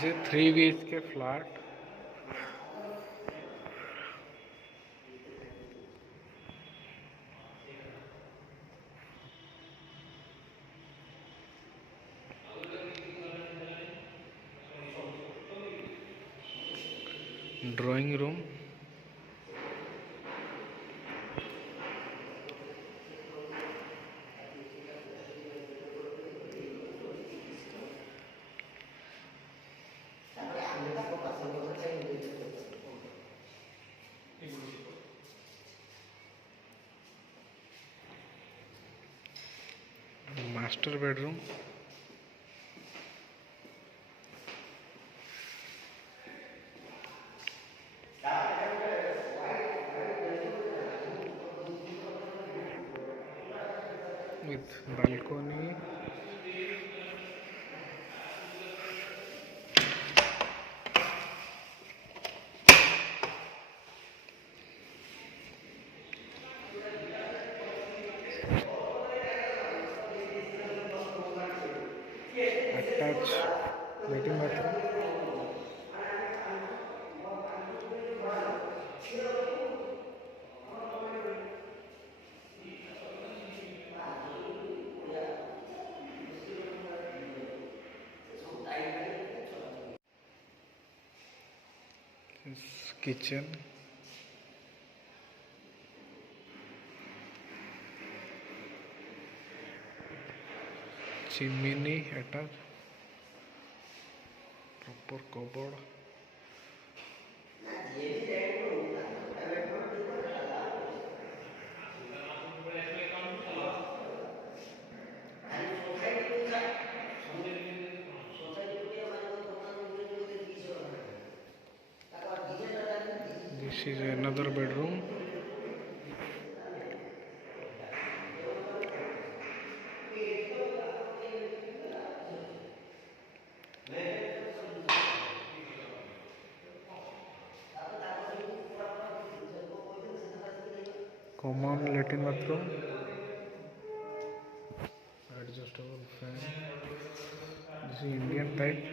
This is 3 BHK flat. Drawing room. Master bedroom. With balcony. Attached latrine bathroom. This kitchen. Chimney attached. Proper cupboard. This is another bedroom. Common latrine bathroom. Adjustable fan. This is Indian type.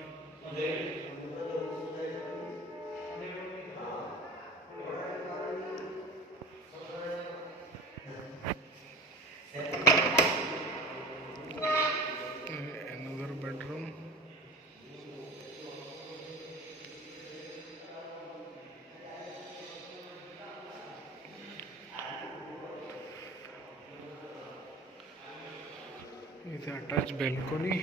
Another bedroom. With attached balcony.